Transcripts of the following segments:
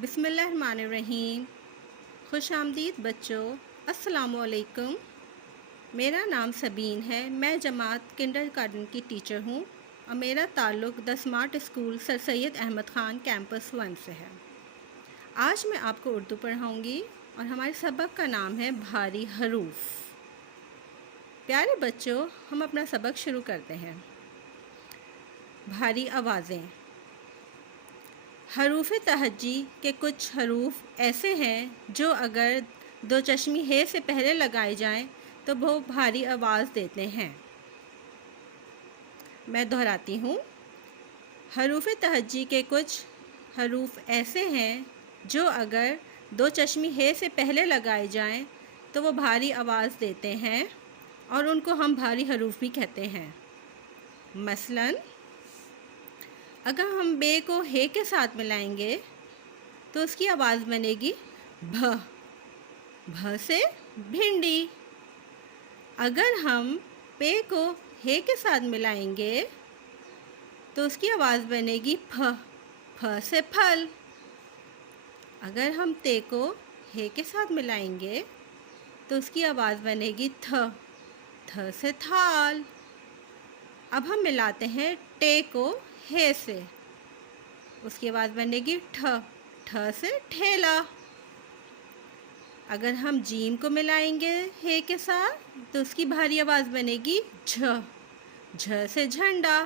बिस्मिल्लाहिर्रहमानिर्रहीम। खुश आमदीद बच्चों, अस्सलामुअलैकुम। मेरा नाम सबीन है। मैं जमात किंडरगार्टन की टीचर हूँ और मेरा ताल्लुक़ the smart school Sir Syed Ahmad Khan campus 1 से है। आज मैं आपको उर्दू पढ़ाऊँगी और हमारे सबक का नाम है भारी हरूफ। प्यारे बच्चों, हम अपना सबक शुरू करते हैं। भारी आवाज़ें। हरूफ तहज्जी के कुछ हरूफ ऐसे हैं जो अगर दो चश्मी हे से पहले लगाए जाएं तो वो भारी आवाज़ देते हैं। मैं दोहराती हूँ, हरूफ तहज्जी के कुछ हरूफ ऐसे हैं जो अगर दो चश्मी हे से पहले लगाए जाएं तो वो भारी आवाज़ देते हैं और उनको हम भारी हरूफ भी कहते हैं। मसलन, अगर हम बे को हे के साथ मिलाएंगे तो उसकी आवाज़ बनेगी भ। भ से भिंडी। अगर हम पे को हे के साथ मिलाएंगे तो उसकी आवाज़ बनेगी फ। फ से फल। अगर हम ते को हे के साथ मिलाएंगे तो उसकी आवाज़ बनेगी थ। थ से थाल। अब हम मिलाते हैं टे को हे से, उसकी आवाज़ बनेगी ठ। ठ से ठेला। अगर हम जीम को मिलाएंगे हे के साथ तो उसकी भारी आवाज़ बनेगी झ। झ से झंडा।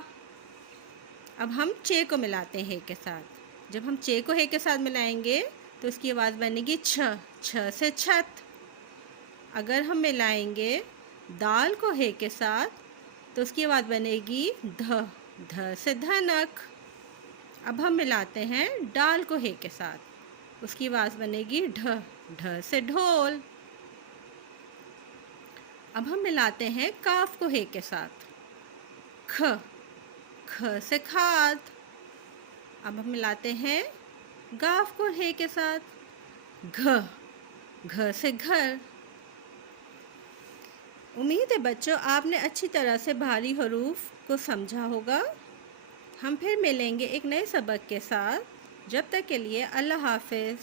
अब हम चे को मिलाते हैं हे के साथ। जब हम चे को हे के साथ मिलाएंगे तो उसकी आवाज़ बनेगी छ। छ से छत। अगर हम मिलाएंगे दाल को हे के साथ तो उसकी आवाज़ बनेगी ध। ध से धनक। अब हम मिलाते हैं डाल को हे के साथ, उसकी आवाज़ बनेगी ढ। ढ से ढोल। अब हम मिलाते हैं काफ को हे के साथ, ख। ख से खाद। अब हम मिलाते हैं गाफ को हे के साथ, घ। घ से घर। उम्मीद है बच्चों आपने अच्छी तरह से भारी हरूफ को समझा होगा। हम फिर मिलेंगे एक नए सबक के साथ। जब तक के लिए अल्लाह हाफ़िज़।